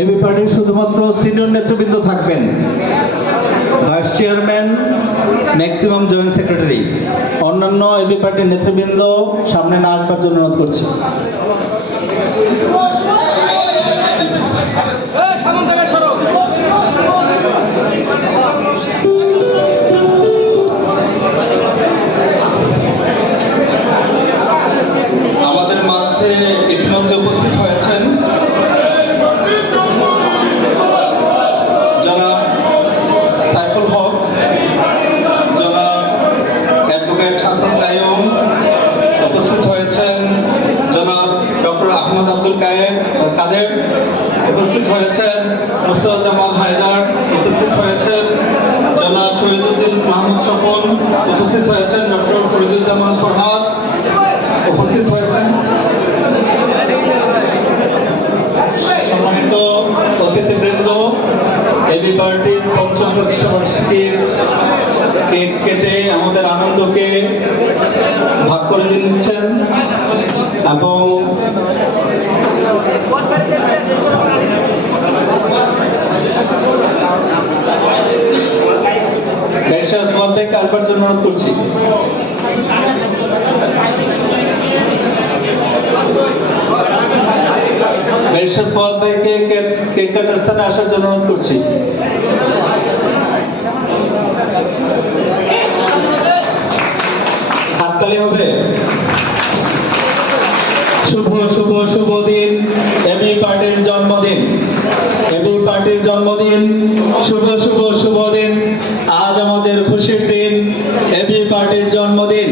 AB পার্টির শুধুমাত্র senior নেতৃবৃন্দ থাকবেন, vice chairman, maximum joint secretary. অন্যান্য এবি পার্টির নেতৃবৃন্দ সামনে না আসবার জন্য অনুরোধ করছি। আমাদের মাঝে ইতিমধ্যে উপস্থিত হয়েছেন জনাব সাইফুল হক, জনাব অ্যাডভোকেট হাসান কাইয়ুম, উপস্থিত হয়েছেন জনাব ডক্টর আহমদ আব্দুল কাদের, উপস্থিত হয়েছেন মুস্তাফা জামাল হায়দার, উপস্থিত হয়েছেন জনাব শহীদুদ্দিন মাহমুদ স্বপন, উপস্থিত হয়েছেন ডক্টর ফরিদুজ্জামান ফরহাদ, উপস্থিত হয়েছেন সম্মানিত অতিথিবৃন্দ। এবি পার্টির পঞ্চম প্রতিষ্ঠাবার্ষিকীর কেক কেটে আমাদের আনন্দকে ভাগ করে দিচ্ছেন এবং ব্যারিস্টার ফুয়াদ ভাইকে আসবার জন্য অনুরোধ করছি। ব্যারিস্টার ফুয়াদ ভাইকে কেক কাটার স্থানে আসার জন্য অনুরোধ করছি। হাততালি হবে। শুভ শুভ শুভ দিন, এবি পার্টির জন্মদিন, এবি পার্টির জন্মদিন, শুভ শুভ শুভ দিন। আজ আমাদের খুশির দিন, এবি পার্টির জন্মদিন,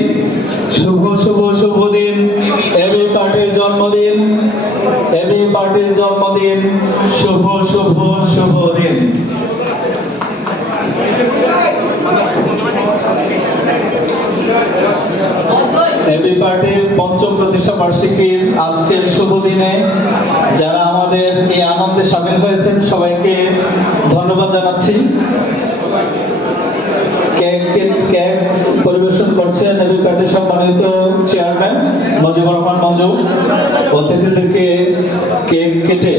শুভ শুভ শুভ দিন, এবি পার্টির জন্মদিন, এবি পার্টির জন্মদিন, শুভ শুভ শুভ দিন। এবি পার্টির পঞ্চম প্রতিষ্ঠা বার্ষিকীর আজকের শুভ দিনে যারা আমাদের এই আনন্দে সামিল হয়েছেন সবাইকে ধন্যবাদ জানাচ্ছি। কেক পরিবেশন করছেন এবি পার্টির সম্মানিত চেয়ারম্যান মুজিবুর রহমান মঞ্জু। অতিথিদেরকে কেক কেটে